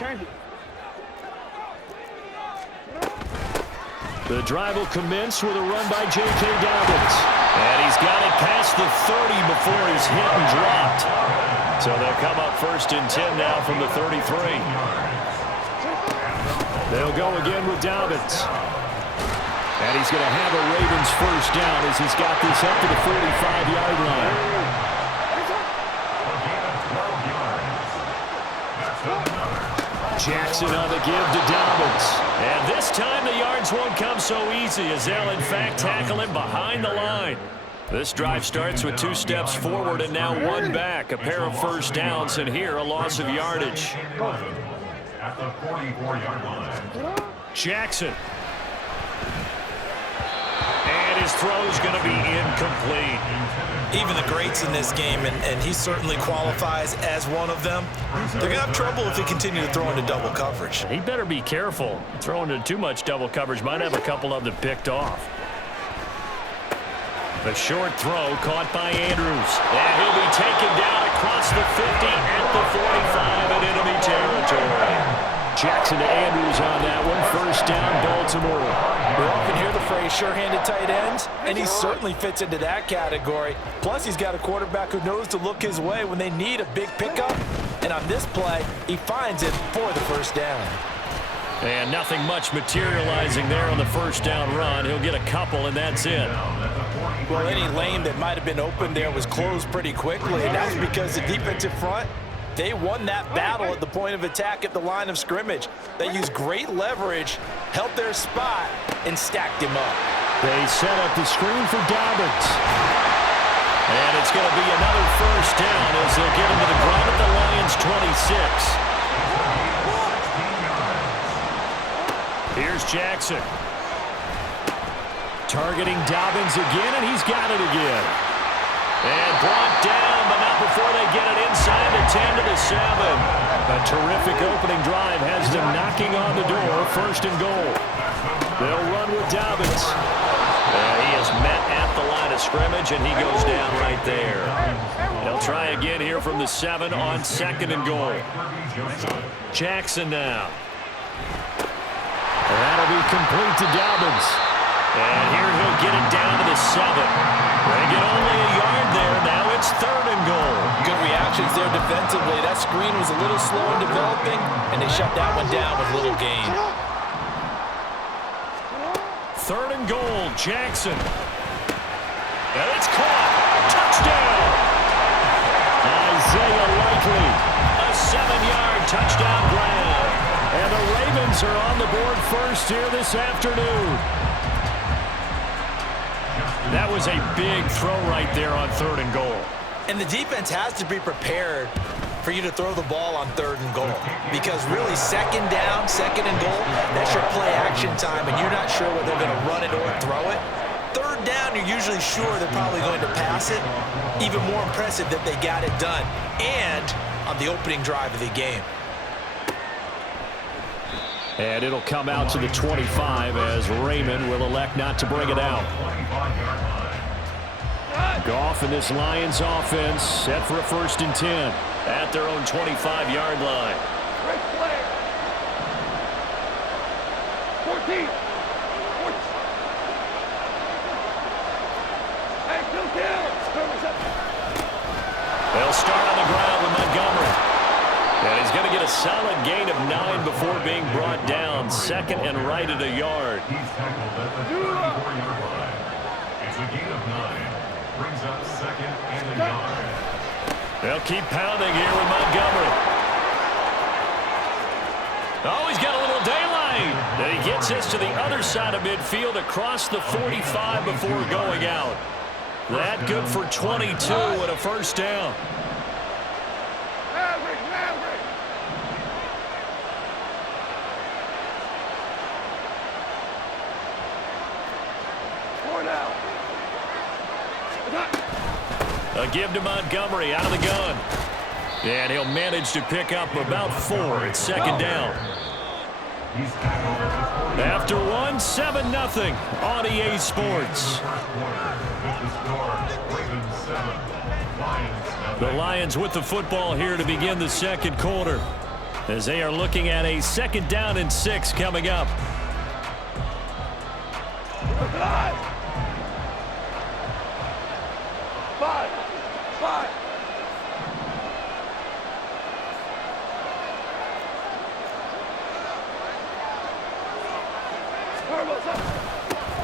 The drive will commence with a run by J.K. Dobbins. And he's got it past the 30 before he's hit and dropped. So they'll come up 1st and 10 now from the 33. They'll go again with Dobbins. And he's going to have a Ravens first down as he's got this up to the 45-yard line. Jackson on the give to Dobbins. And this time the yards won't come so easy as they'll in fact tackle him behind the line. This drive starts with 2 steps forward and now 1 back. A pair of first downs and here a loss of yardage. At the 44-yard line. Jackson. And his throw's going to be incomplete. Even the greats in this game, and he certainly qualifies as one of them, they're going to have trouble if they continue to throw into double coverage. He better be careful. Throwing into too much double coverage might have a couple of them picked off. A short throw caught by Andrews. And he'll be taken down across the 50 at the 45 in enemy territory. Jackson to Andrews on that one. First down, Baltimore. We often hear the phrase sure-handed tight ends, and he certainly fits into that category. Plus, he's got a quarterback who knows to look his way when they need a big pickup. And on this play, he finds it for the first down. And nothing much materializing there on the first down run. He'll get a couple, and that's it. Well, any lane that might have been open there was closed pretty quickly, and that's because the defensive front, they won that battle at the point of attack at the line of scrimmage. They used great leverage, held their spot, and stacked him up. They set up the screen for Dobbins. And it's going to be another first down as they'll get him to the ground at the Lions' 26. Here's Jackson. Targeting Dobbins again, and he's got it again. And brought down, but not before they get it inside the 10 to the 7. A terrific opening drive has them knocking on the door. 1st and goal. They'll run with Dobbins. He is met at the line of scrimmage, and he goes down right there. They'll try again here from the 7 on 2nd and goal. Jackson now. That'll be complete to Dobbins. And here he'll get it down to the 7. They get only a yard there. Now it's 3rd and goal. Good reactions there defensively. That screen was a little slow in developing, and they shut that one down with little gain. 3rd and goal, Jackson. And it's caught. Touchdown. Isaiah Likely. A 7-yard touchdown grab. And the Ravens are on the board first here this afternoon. That was a big throw right there on 3rd and goal. And the defense has to be prepared for you to throw the ball on 3rd and goal. Because really, 2nd down, 2nd and goal, that's your play action time, and you're not sure whether they're going to run it or throw it. 3rd down, you're usually sure they're probably going to pass it. Even more impressive that they got it done. And on the opening drive of the game. And it'll come out to the 25 as Raymond will elect not to bring it out. Goff and this Lions offense set for a 1st and 10 at their own 25-yard line. 14. They'll start on the ground with Montgomery. And he's going to get a solid gain of 9 before being brought down. 2nd and right at a yard. He's tackled at the 34-yard line. It's a gain of 9. Brings up 2nd and a yard. They'll keep pounding here with Montgomery. Oh, he's got a little daylight. And he gets this to the other side of midfield across the 45 before going out. That good for 22 and a first down. A give to Montgomery out of the gun. And he'll manage to pick up about 4. It's 2nd down. After 1, 7-0 on EA Sports. The Lions with the football here to begin the 2nd quarter. as they are looking at a 2nd down and 6 coming up.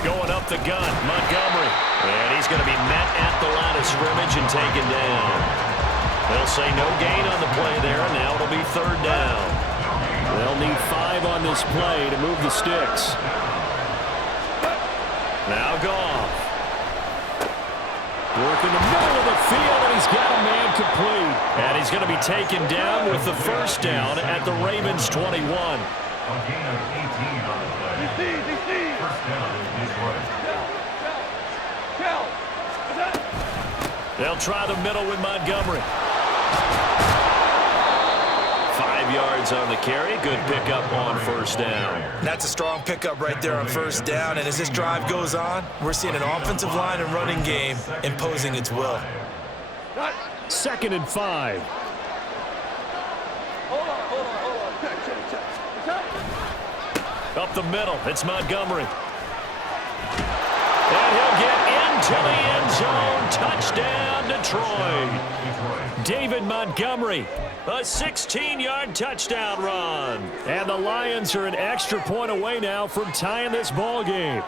Going up the gun, Montgomery. And he's going to be met at the line of scrimmage and taken down. They'll say no gain on the play there, and now it'll be 3rd down. They'll need 5 on this play to move the sticks. Now Goff. Work in the middle of the field, and he's got a man complete. And he's going to be taken down with the 1st down at the Ravens' 21. A gain of 18 on the play. 1st down in Detroit. They'll try the middle with Montgomery. 5 yards on the carry. Good pickup on 1st down. That's a strong pickup right there on 1st down. And as this drive goes on, we're seeing an offensive line and running game imposing its will. 2nd and 5. Up the middle, it's Montgomery. And he'll get into the end zone. Touchdown, Detroit. David Montgomery, a 16-yard touchdown run. And the Lions are an extra point away now from tying this ball game.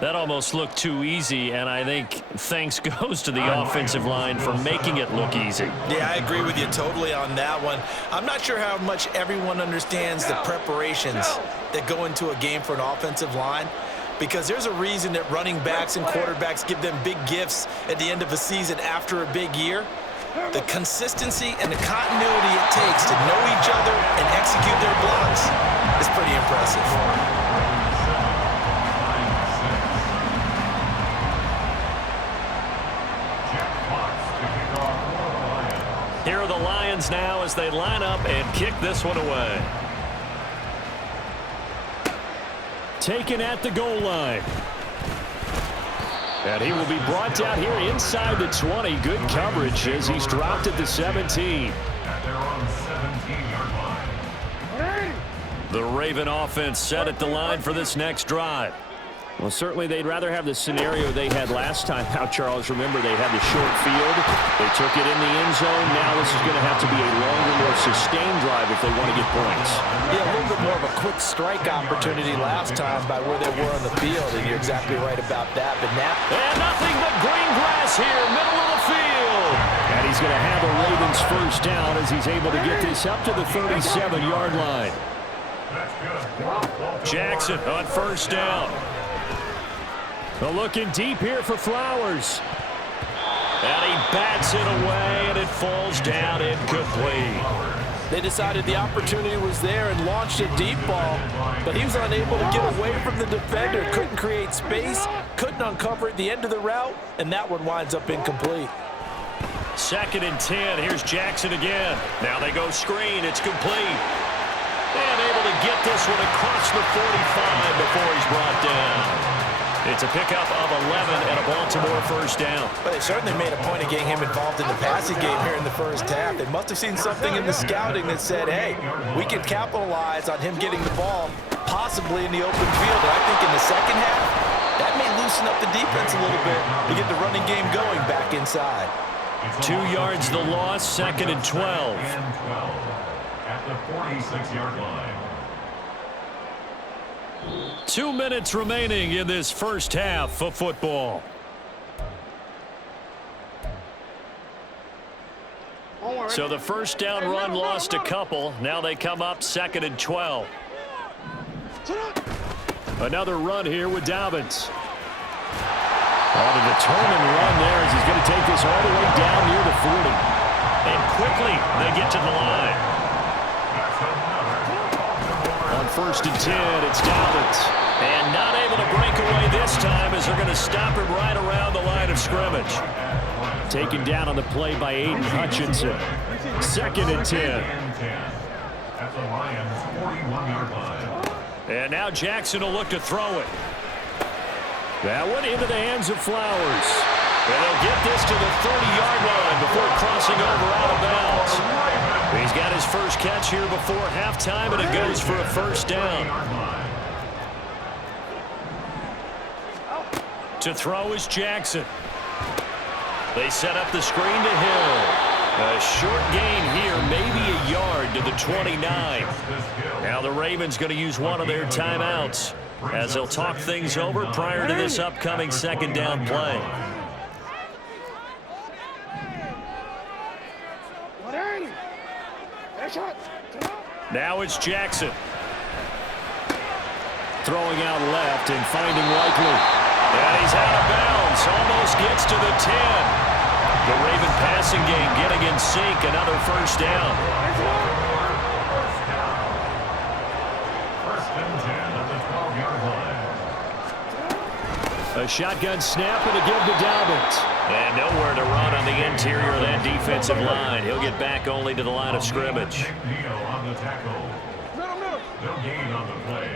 That almost looked too easy, and I think thanks goes to the offensive line for making it look easy. Yeah, I agree with you totally on that one. I'm not sure how much everyone understands the preparations that go into a game for an offensive line, because there's a reason that running backs and quarterbacks give them big gifts at the end of a season after a big year. The consistency and the continuity it takes to know each other and execute their blocks is pretty impressive. Here are the Lions now as they line up and kick this one away. Taken at the goal line. And he will be brought down here inside the 20. Good coverage as he's dropped at the 17. At their own 17-yard line. The Raven offense set at the line for this next drive. Well, certainly they'd rather have the scenario they had last time out, Charles. Remember, they had the short field. They took it in the end zone. Now this is going to have to be a longer, more sustained drive if they want to get points. Yeah, a little bit more of a quick strike opportunity last time by where they were on the field, and you're exactly right about that. But now... And nothing but green grass here, middle of the field. And he's going to have a Ravens 1st down as he's able to get this up to the 37-yard line. Jackson on 1st down. They're looking deep here for Flowers. And he bats it away, and it falls down incomplete. They decided the opportunity was there and launched a deep ball, but he was unable to get away from the defender, couldn't create space, couldn't uncover at the end of the route, and that one winds up incomplete. 2nd and 10. Here's Jackson again. Now they go screen. It's complete. And able to get this one across the 45 before he's brought down. It's a pickup of 11 and a Baltimore 1st down. But they certainly made a point of getting him involved in the passing game here in the 1st half. They must have seen something in the scouting that said, hey, we can capitalize on him getting the ball, possibly in the open field. And I think in the 2nd half, that may loosen up the defense a little bit to get the running game going back inside. 2 yards the loss, 2nd and 12. At the 46-yard line. 2 minutes remaining in this 1st half of football. So the 1st down run lost a couple. Now they come up 2nd and 12. Another run here with Dobbins. On a determined run there as he's going to take this all the way down near the 40. And quickly they get to the line. On 1st and 10, it's Dobbins. And not able to break away this time as they're going to stop him right around the line of scrimmage. Taken down on the play by Aiden Hutchinson. 2nd and 10. At the Lions' 41-yard line. And now Jackson will look to throw it. That one into the hands of Flowers. And they'll get this to the 30-yard line before crossing over out of bounds. He's got his first catch here before halftime, and it goes for a first down. To throw is Jackson. They set up the screen to Hill. A short gain here, maybe a yard to the 29. Now the Ravens going to use one of their timeouts as they'll talk things over prior to this upcoming second down play. Now it's Jackson. Throwing out left and finding Likely. And he's out of bounds. Almost gets to the 10. The Raven passing game getting in sync. Another first down. First and 10 at the 12-yard line. A shotgun snap and a give to Dobbins. And nowhere to run on the interior of that defensive line. He'll get back only to the line of scrimmage. On the tackle. No gain on the play.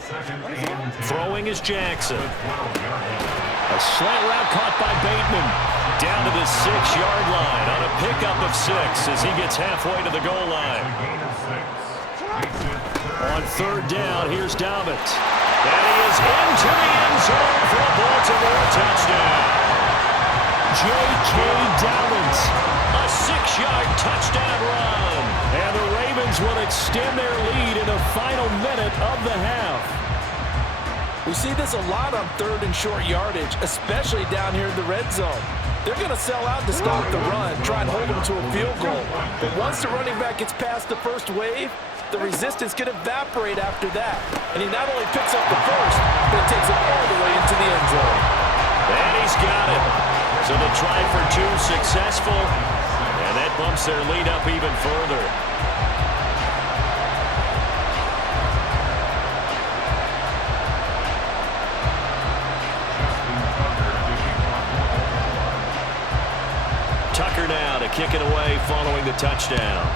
Second and 10. Throwing is Jackson. A slant route caught by Bateman. Down to the 6-yard line on a pickup of 6 as he gets halfway to the goal line. On third down, here's Dobbins. And he is into the end zone for a Baltimore touchdown. J.K. Dobbins, a 6-yard touchdown run. And the Ravens will extend their lead in the final minute of the half. We see this a lot on third and short yardage, especially down here in the red zone. They're going to sell out to stop the run, try and hold them to a field goal. But once the running back gets past the first wave, the resistance can evaporate after that. And he not only picks up the first, but takes it all the way into the end zone. And he's got it. So the try for 2 successful, and that bumps their lead up even further. Tucker now to kick it away following the touchdown.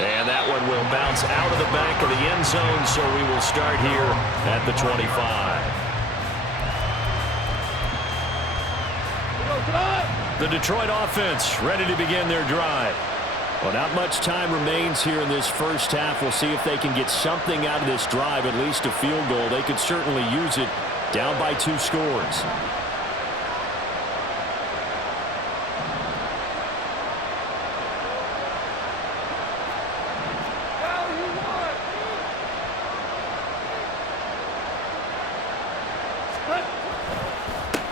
And that one will bounce out of the back of the end zone, so we will start here at the 25. The Detroit offense ready to begin their drive. Well, not much time remains here in this first half. We'll see if they can get something out of this drive, at least a field goal. They could certainly use it down by 2 scores.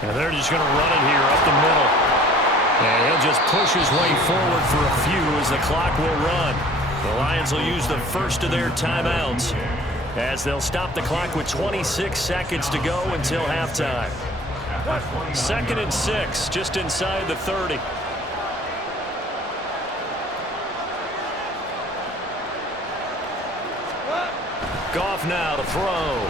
And they're just going to run it here up the middle. And he'll just push his way forward for a few as the clock will run. The Lions will use the first of their timeouts as they'll stop the clock with 26 seconds to go until halftime. 2nd and 6, just inside the 30. Goff now to throw.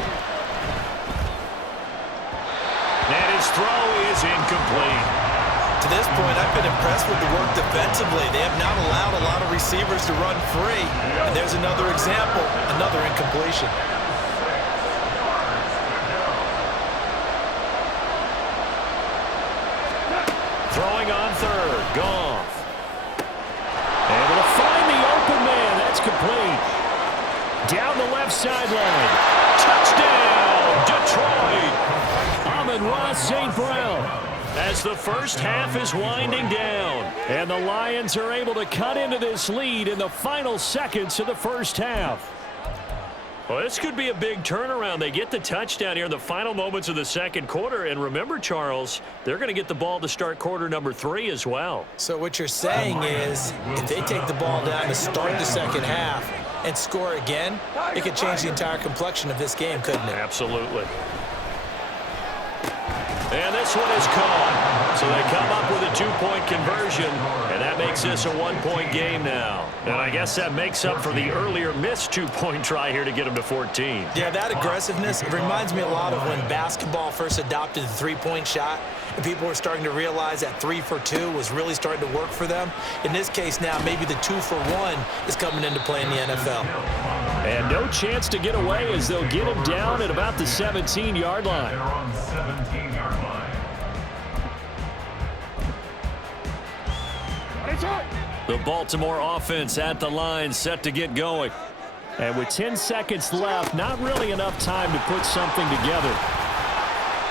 And his throw is incomplete. To this point, I've been impressed with the work defensively. They have not allowed a lot of receivers to run free. And there's another example, another incompletion. Throwing on third, Goff. Able to find the open man. That's complete. Down the left sideline. Touchdown, Detroit. Amon-Ra St. Brown. As the first half is winding down. And the Lions are able to cut into this lead in the final seconds of the first half. Well, this could be a big turnaround. They get the touchdown here in the final moments of the second quarter. And remember, Charles, they're going to get the ball to start quarter number 3 as well. So what you're saying is if they take the ball down to start the second half and score again, it could change the entire complexion of this game, couldn't it? Absolutely. And this one is caught. So they come up with a 2-point conversion, and that makes this a 1-point game now. And I guess that makes up for the earlier missed 2-point try here to get them to 14. Yeah, that aggressiveness, it reminds me a lot of when basketball first adopted the 3-point shot, and people were starting to realize that 3 for 2 was really starting to work for them. In this case now, maybe the 2 for 1 is coming into play in the NFL. And no chance to get away as they'll get him down at about the 17-yard line. They're on the 17-yard line. The Baltimore offense at the line, set to get going. And with 10 seconds left, not really enough time to put something together.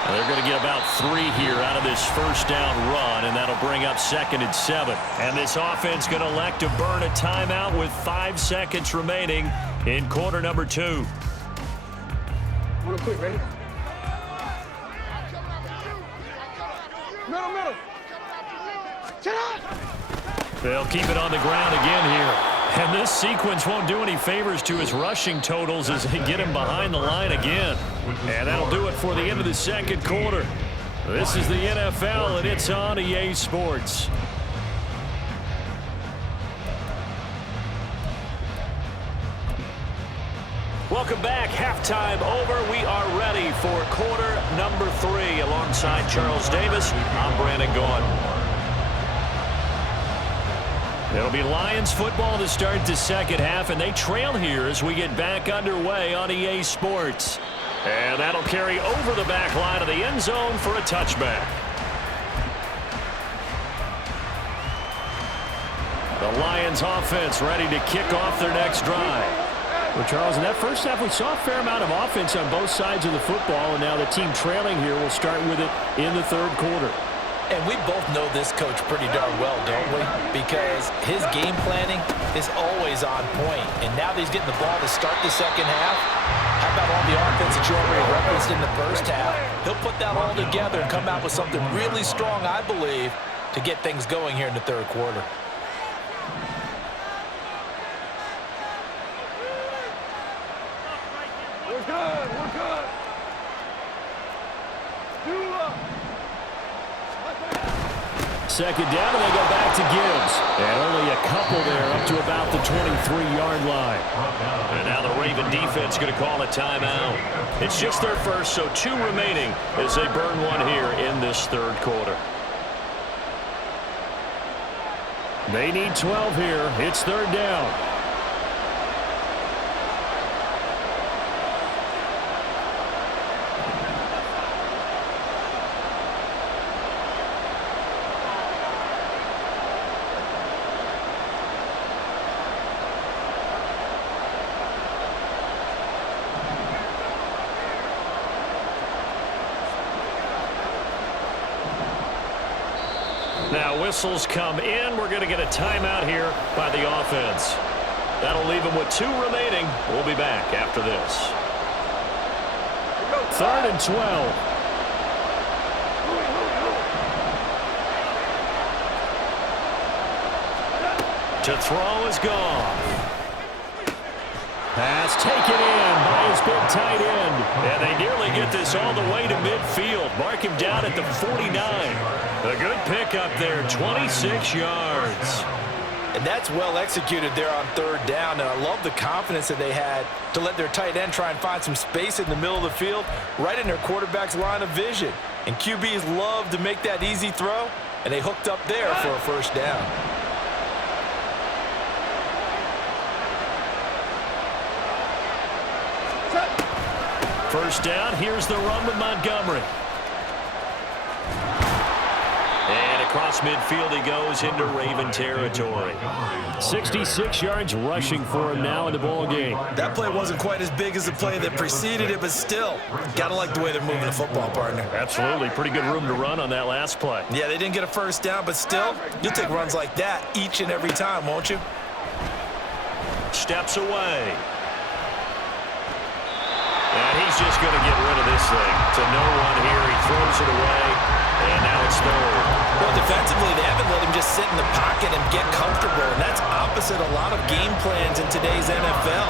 And they're going to get about 3 here out of this first down run, and that'll bring up 2nd and 7. And this offense going to elect to burn a timeout with 5 seconds remaining in quarter number 2. Real quick, ready? Middle. They'll keep it on the ground again here. And this sequence won't do any favors to his rushing totals as they get him behind the line again. And that'll do it for the end of the second quarter. This is the NFL, and it's on EA Sports. Welcome back. Halftime over. We are ready for quarter number 3. Alongside Charles Davis, I'm Brandon Gaughan. It'll be Lions football to start the second half, and they trail here as we get back underway on EA Sports. And that'll carry over the back line of the end zone for a touchback. The Lions offense ready to kick off their next drive. Well, Charles, in that first half, we saw a fair amount of offense on both sides of the football, and now the team trailing here will start with it in the third quarter. And we both know this coach pretty darn well, don't we? Because his game planning is always on point. And now that he's getting the ball to start the second half, how about all the offense that you already referenced in the first half? He'll put that all together and come out with something really strong, I believe, to get things going here in the third quarter. We're good. Second down, and they go back to Gibbs. And only a couple there up to about the 23-yard line. And now the Raven defense going to call a timeout. It's just their first, so 2 remaining as they burn 1 here in this third quarter. They need 12 here. It's third down. Now whistles come in. We're going to get a timeout here by the offense. That'll leave them with 2 remaining. We'll be back after this. Third and 12. To throw is gone. Pass taken in by his big tight end. And they nearly get this all the way to midfield. Mark him down at the 49. A good pickup there, 26 yards. And that's well executed there on third down. And I love the confidence that they had to let their tight end try and find some space in the middle of the field, right in their quarterback's line of vision. And QBs love to make that easy throw, and they hooked up there for a first down. First down, here's the run with Montgomery. And across midfield he goes into Raven territory. 66 yards rushing for him now in the ball game. That play wasn't quite as big as the play that preceded it, but still, gotta like the way they're moving the football, partner. Absolutely, pretty good room to run on that last play. Yeah, they didn't get a first down, but still, you'll take runs like that each and every time, won't you? Steps away. And he's just going to get rid of this thing. To no one here, he throws it away, and now it's third. Well, defensively, they haven't let him just sit in the pocket and get comfortable, and that's opposite a lot of game plans in today's NFL.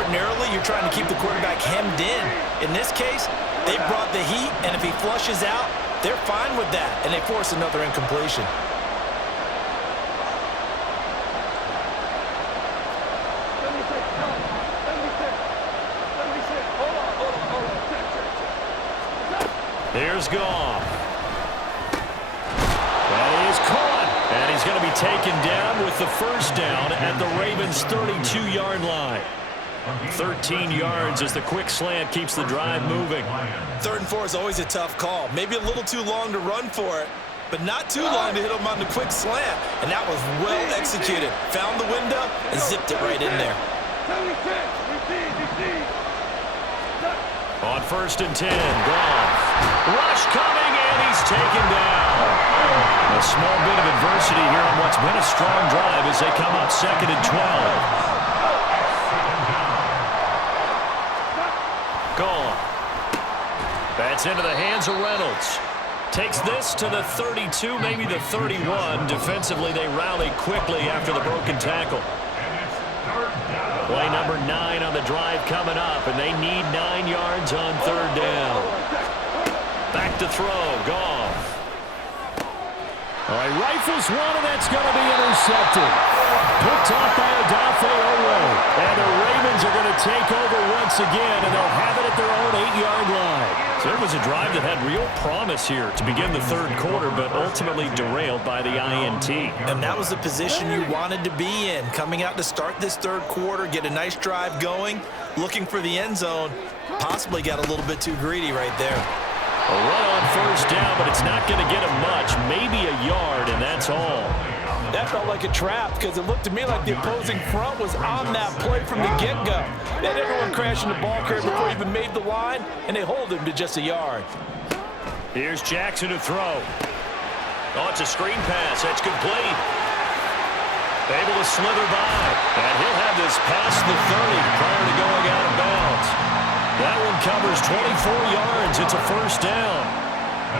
Ordinarily, you're trying to keep the quarterback hemmed in. In this case, they brought the heat, and if he flushes out, they're fine with that, and they force another incompletion. Here's Goff. That is caught. And he's going to be taken down with the first down at the Ravens' 32-yard line. 13 yards as the quick slant keeps the drive moving. 3rd and 4 is always a tough call. Maybe a little too long to run for it, but not too long to hit him on the quick slant. And that was well executed. Found the window and zipped it right in there. On 1st and 10, Goff. Rush coming, and he's taken down. A small bit of adversity here on what's been a strong drive as they come up 2nd and 12. Goff. That's into the hands of Reynolds. Takes this to the 32, maybe the 31. Defensively, they rally quickly after the broken tackle. Play number 9 on the drive coming up, and they need 9 yards on 3rd down. Back to throw, Goff. All right, rifles one, and that's going to be intercepted. Picked off by Odafe Oweh. And the Ravens are going to take over once again, and they'll have it at their own 8-yard line. So it was a drive that had real promise here to begin the 3rd quarter, but ultimately derailed by the INT. And that was the position you wanted to be in. Coming out to start this 3rd quarter, get a nice drive going, looking for the end zone. Possibly got a little bit too greedy right there. A run on 1st down, but it's not going to get him much. Maybe a yard, and that's all. That felt like a trap because it looked to me like the opposing front was on that play from the get-go. They had everyone crashing the ball carrier before he even made the line, and they hold him to just a yard. Here's Jackson to throw. Oh, it's a screen pass. That's complete. Able to slither by. And he'll have this past the 30 prior to going out of bounds. That one covers 24 yards. It's a 1st down.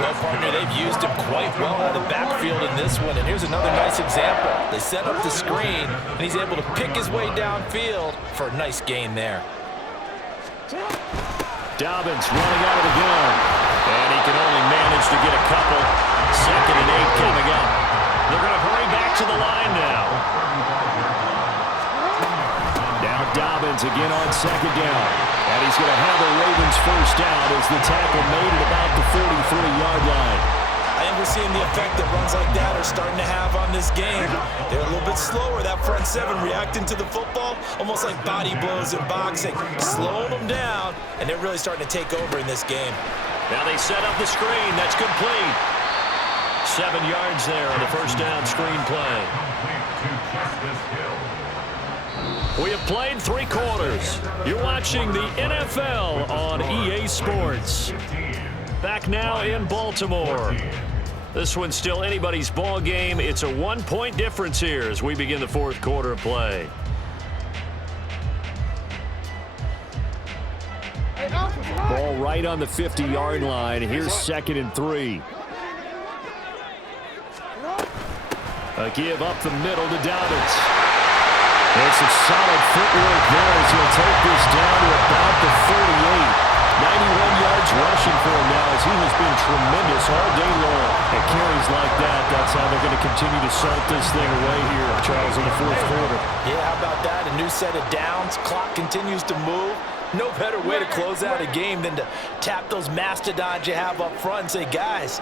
Well, partner, they've used him quite well out of the backfield in this one. And here's another nice example. They set up the screen, and he's able to pick his way downfield for a nice gain there. Dobbins running out of the gun. And he can only manage to get a couple. 2nd and 8 coming up. They're going to hurry back to the line now. Now Dobbins again on 2nd down. And he's going to have the Ravens 1st down as the tackle made at about the 43-yard line. I think we're seeing the effect that runs like that are starting to have on this game. They're a little bit slower, that front 7 reacting to the football, almost like body blows in boxing, slowing them down, and they're really starting to take over in this game. Now they set up the screen. That's complete. 7 yards there on the 1st down screen play. We have played 3 quarters. You're watching the NFL on EA Sports. Back now in Baltimore. This one's still anybody's ball game. It's a 1-point difference here as we begin the 4th quarter of play. Ball right on the 50-yard line. Here's 2nd and 3. A give up the middle to Dobbins. It's some solid footwork there as he'll take this down to about the 38. 91 yards rushing for him now as he has been tremendous all day long. At carries like that, that's how they're going to continue to salt this thing away here, Charles, in the 4th quarter. Yeah, how about that? A new set of downs. Clock continues to move. No better way to close out a game than to tap those mastodons you have up front and say, guys,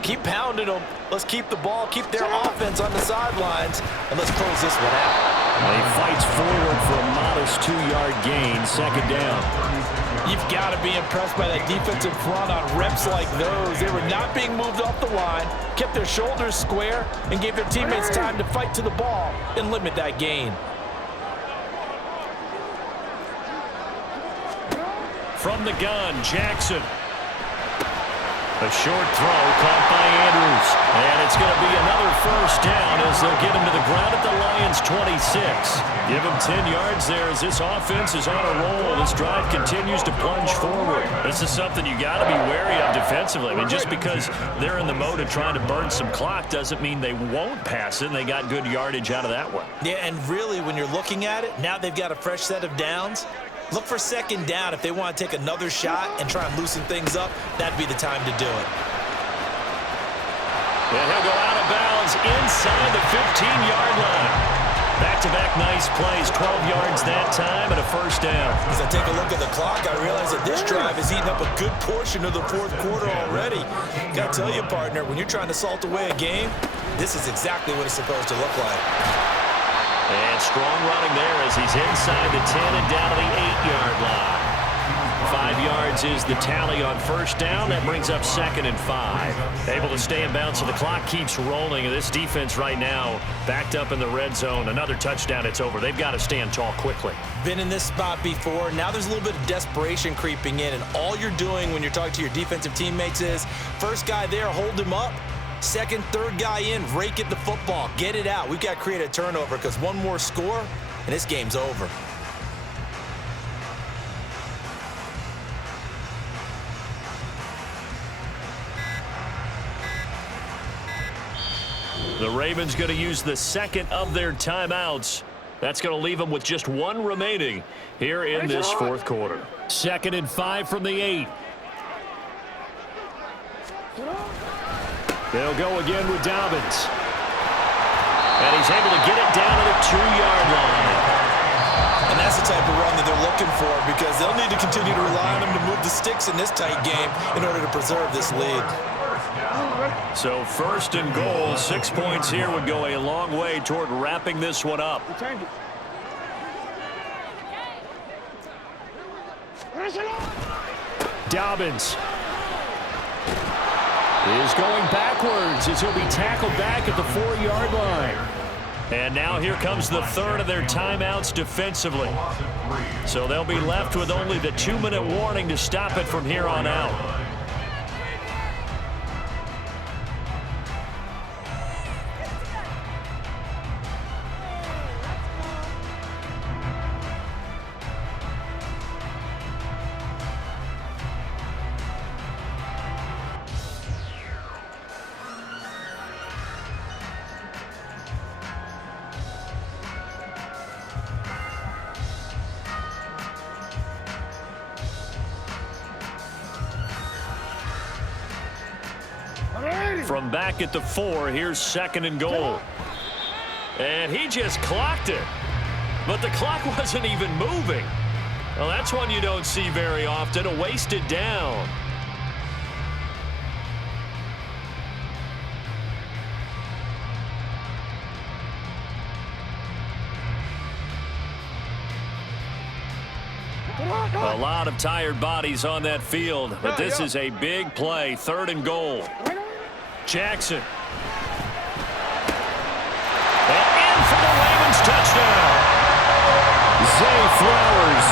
keep pounding them. Let's keep the ball, keep their offense on the sidelines, and let's close this one out. And he fights forward for a modest 2-yard gain, 2nd down. You've got to be impressed by that defensive front on reps like those. They were not being moved off the line, kept their shoulders square, and gave their teammates time to fight to the ball and limit that gain. From the gun, Jackson. A short throw caught by Andrews. And it's going to be another 1st down as they'll get him to the ground at the Lions' 26. Give him 10 yards there as this offense is on a roll. This drive continues to plunge forward. This is something you got to be wary of defensively. I mean, just because they're in the mode of trying to burn some clock doesn't mean they won't pass it. And they got good yardage out of that one. Yeah, and really, when you're looking at it, now they've got a fresh set of downs. Look for 2nd down. If they want to take another shot and try and loosen things up, that'd be the time to do it. And he'll go out of bounds inside the 15-yard line. Back-to-back nice plays, 12 yards that time and a 1st down. As I take a look at the clock, I realize that this drive has eaten up a good portion of the 4th quarter already. Got to tell you, partner, when you're trying to salt away a game, this is exactly what it's supposed to look like. And strong running there as he's inside the 10 and down to the 8-yard line. 5 yards is the tally on first down. That brings up 2nd and 5. Able to stay in bounds, so the clock keeps rolling. And this defense right now backed up in the red zone. Another touchdown, it's over. They've got to stand tall quickly. Been in this spot before. Now there's a little bit of desperation creeping in, and all you're doing when you're talking to your defensive teammates is, first guy there, hold him up. Second, third guy in, rake at the football. Get it out. We've got to create a turnover because one more score, and this game's over. The Ravens going to use the second of their timeouts. That's going to leave them with just one remaining here in this fourth quarter. 2nd and 5 from the 8. They'll go again with Dobbins. And he's able to get it down to the 2-yard line. And that's the type of run that they're looking for because they'll need to continue to rely on him to move the sticks in this tight game in order to preserve this lead. So 1st and goal, 6 points here would go a long way toward wrapping this one up. Dobbins is going backwards as he'll be tackled back at the 4-yard line. And now here comes the third of their timeouts defensively. So they'll be left with only the 2-minute warning to stop it from here on out. From back at the 4, here's 2nd and goal. And he just clocked it. But the clock wasn't even moving. Well, that's one you don't see very often, a wasted down. A lot of tired bodies on that field, but this is a big play, 3rd and goal. Jackson. And in for the Ravens touchdown. Zay Flowers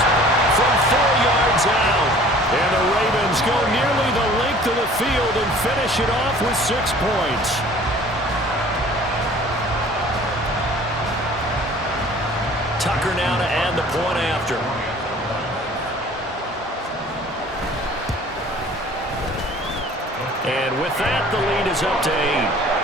From 4 yards out. And the Ravens go nearly the length of the field and finish it off with 6 points. Tucker now to add the point after. And with that, the lead is up to 8.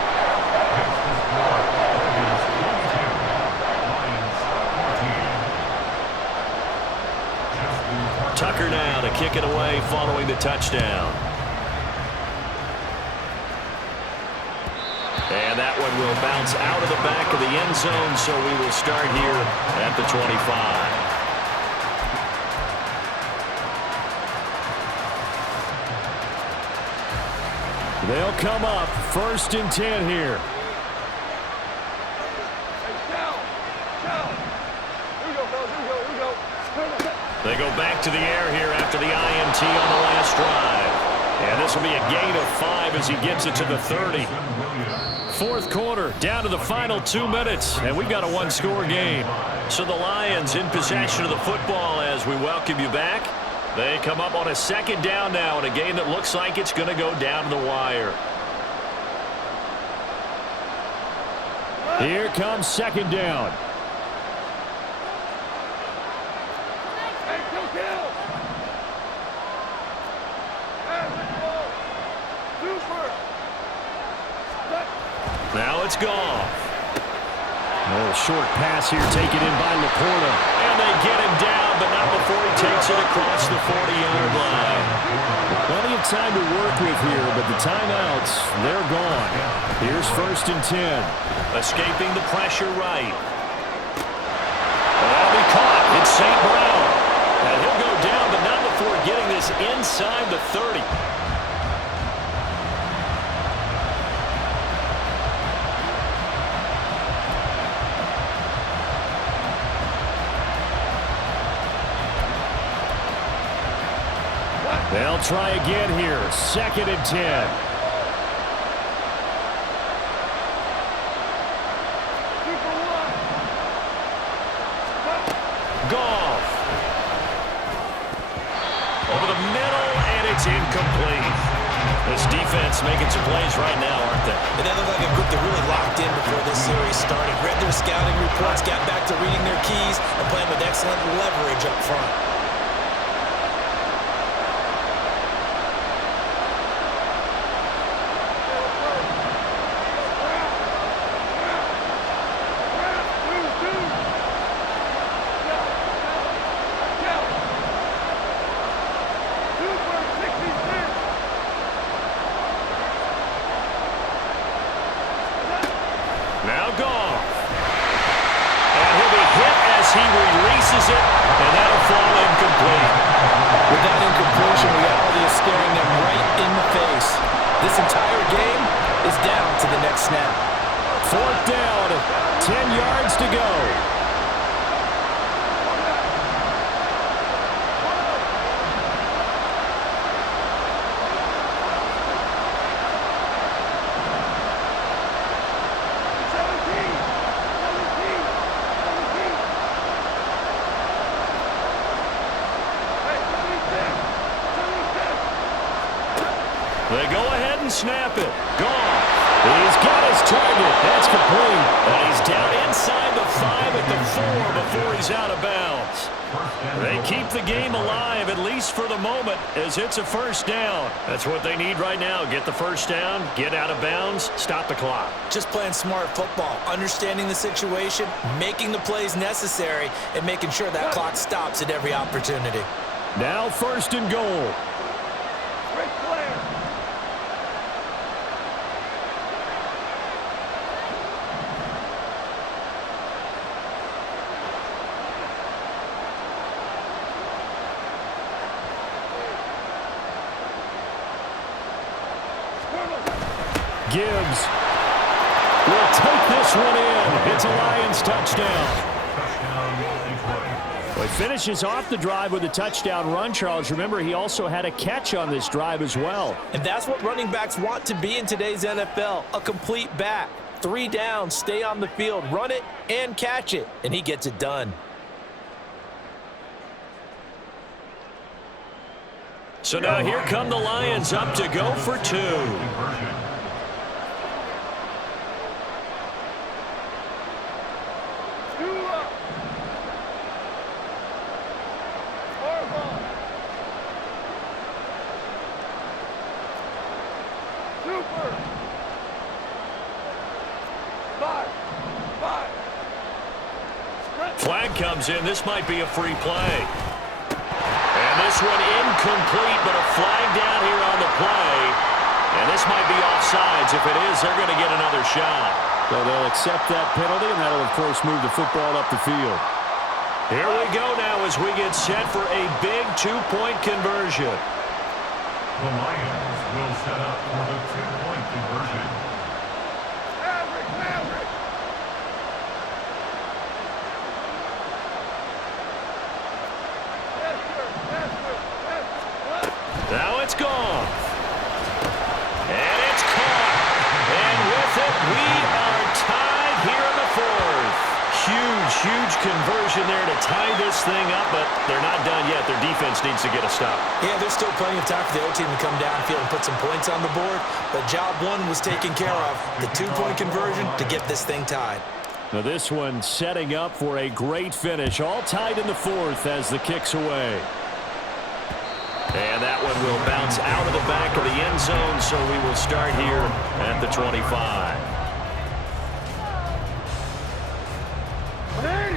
Tucker now to kick it away following the touchdown. And that one will bounce out of the back of the end zone, so we will start here at the 25. They'll come up 1st and 10 here. They go back to the air here after the INT on the last drive. And this will be a gain of 5 as he gets it to the 30. 4th quarter, down to the final 2 minutes, and we've got a 1-score game. So the Lions in possession of the football as we welcome you back. They come up on a 2nd down now in a game that looks like it's going to go down to the wire. Here comes 2nd down. Now it's gone. A little short pass here taken in by Laporta. And they get him down, but not before he takes it across the 40-yard line. Plenty of time to work with here, but the timeouts, they're gone. Here's 1st and 10. Escaping the pressure right. That'll be caught. It's St. Brown. And he'll go down, but not before getting this inside the 30. They'll try again here. 2nd and 10. Goff. Over the middle, and it's incomplete. This defense making some plays right now, aren't they? And they look like a group that really locked in before this series started. Read their scouting reports, got back to reading their keys, and playing with excellent leverage up front. Now Goff. And he'll be hit as he releases it, and that'll fall incomplete. With that incompletion, reality is staring them right in the face. This entire game is down to the next snap. 4th down, 10 yards to go. They go ahead and snap it. Gone. He's got his target. That's complete. And he's down inside the 5 at the 4 before he's out of bounds. They keep the game alive, at least for the moment, as it's a 1st down. That's what they need right now. Get the 1st down, get out of bounds, stop the clock. Just playing smart football, understanding the situation, making the plays necessary, and making sure that clock stops at every opportunity. Now 1st and goal. Gibbs will take this one in. It's a Lions touchdown. Well, he finishes off the drive with a touchdown run, Charles. Remember, he also had a catch on this drive as well. And that's what running backs want to be in today's NFL, a complete back. 3 downs, stay on the field, run it, and catch it. And he gets it done. So now here come the Lions up to go for 2. Flag comes in. This might be a free play. And this one incomplete, but a flag down here on the play. And this might be offsides. If it is, they're going to get another shot. So they'll accept that penalty, and that'll, of course, move the football up the field. Here we go now as we get set for a big 2-point conversion. The Lions will set up for the 2-point conversion. Now it's gone. And it's caught. And with it, we are tied here in the 4th. Huge conversion there to tie this thing up, but they're not done yet. Their defense needs to get a stop. Yeah, there's still plenty of time for the O team to come downfield and put some points on the board, but job 1 was taken care of. The 2-point conversion to get this thing tied. Now this one setting up for a great finish. All tied in the 4th as the kick's away. And that one will bounce out of the back of the end zone, so we will start here at the 25.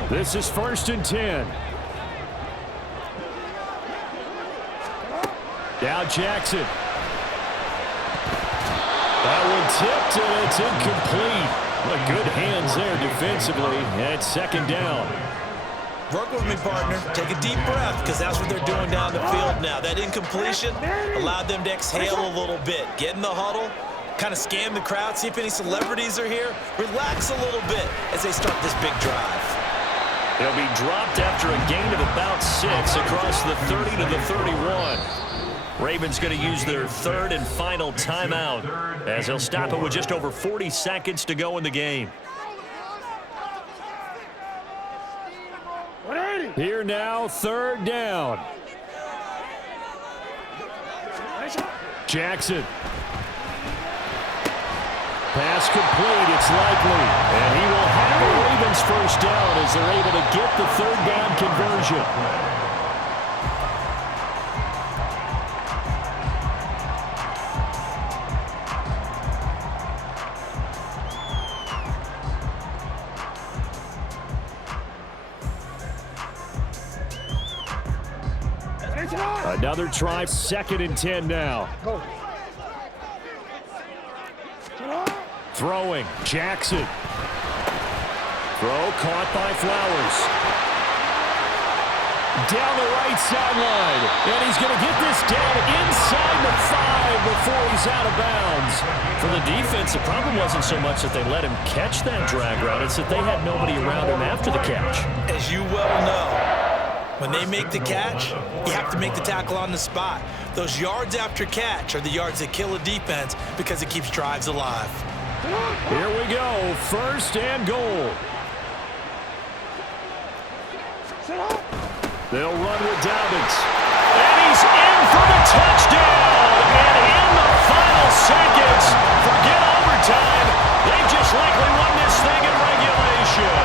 This is 1st and 10. Now Jackson. That one tipped, and it's incomplete. Well, good hands there defensively, and 2nd down. Work with me, partner. Take a deep breath, because that's what they're doing down the field now. That incompletion allowed them to exhale a little bit. Get in the huddle, kind of scan the crowd, see if any celebrities are here. Relax a little bit as they start this big drive. He'll be dropped after a gain of about 6 across the 30 to the 31. Ravens going to use their third and final timeout as they'll stop it with just over 40 seconds to go in the game. Here now, third down. Jackson. Pass complete, it's likely. And he will have the Ravens first down as they're able to get the third down conversion. Another try, 2nd and 10 now. Throwing, Jackson. Throw caught by Flowers. Down the right sideline. And he's going to get this down inside the 5 before he's out of bounds. For the defense, the problem wasn't so much that they let him catch that drag route. It's that they had nobody around him after the catch. As you well know, when they make the catch, you have to make the tackle on the spot. Those yards after catch are the yards that kill a defense because it keeps drives alive. Here we go, 1st and goal. They'll run with Dobbins. And he's in for the touchdown. And in the final seconds, forget overtime. They just likely won this thing in regulation.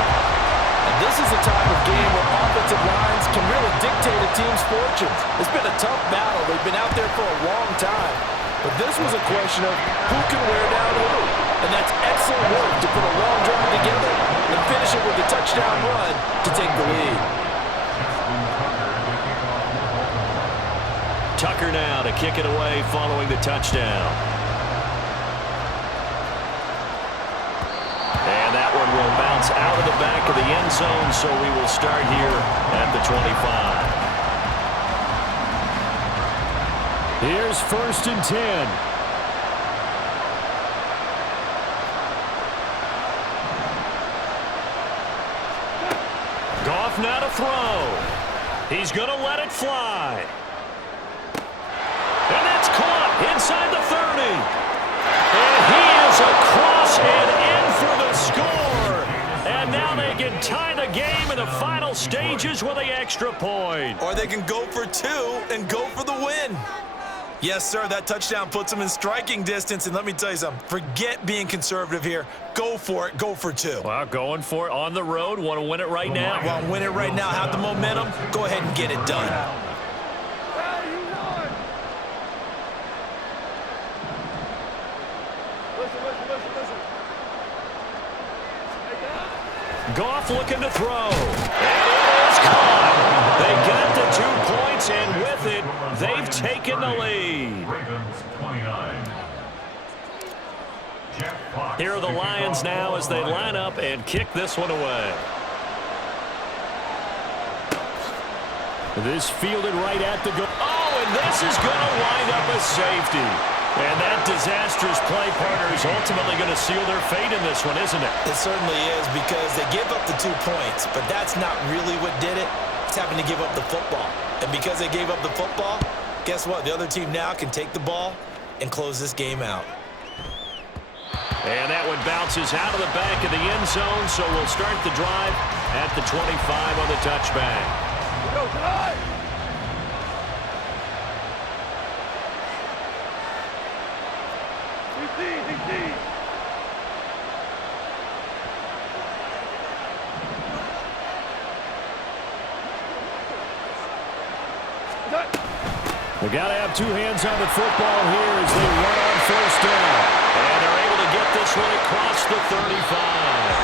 And this is a type of game where offensive lines can really dictate a team's fortunes. It's been a tough battle. They've been out there for a long time. But this was a question of who can wear down who. And that's excellent work to put a long drive together and finish it with a touchdown run to take the lead. Tucker now to kick it away following the touchdown. And that one will bounce out of the back of the end zone, so we will start here at the 25. Here's 1st and 10. Goff now to throw. He's going to let it fly. And that's caught inside the 30. And he is across and in for the score. And now they can tie the game in the final stages with the extra point. Or they can go for 2 and go for the win. Yes, sir, that touchdown puts them in striking distance. And let me tell you something, forget being conservative here. Go for it. Go for 2. Well, going for it on the road. Want to win it right now. Want to win it right now. Have the momentum. Go ahead and get it done. Goff looking to throw. And it is caught. They got the 2 points, and with it, they've taken the lead. Here are the Lions now as they line up and kick this one away. This fielded right at the goal. Oh, and this is going to wind up a safety. And that disastrous play partner is ultimately going to seal their fate in this one, isn't it? It certainly is, because they give up the 2 points, but that's not really what did it. It's happened to give up the football. And because they gave up the football, guess what? The other team now can take the ball and close this game out. And that one bounces out of the back of the end zone, so we'll start the drive at the 25 on the touchback. Go, tonight! DC. They got to have 2 hands on the football here as they run on 1st down. And they're able to get this one across the 35.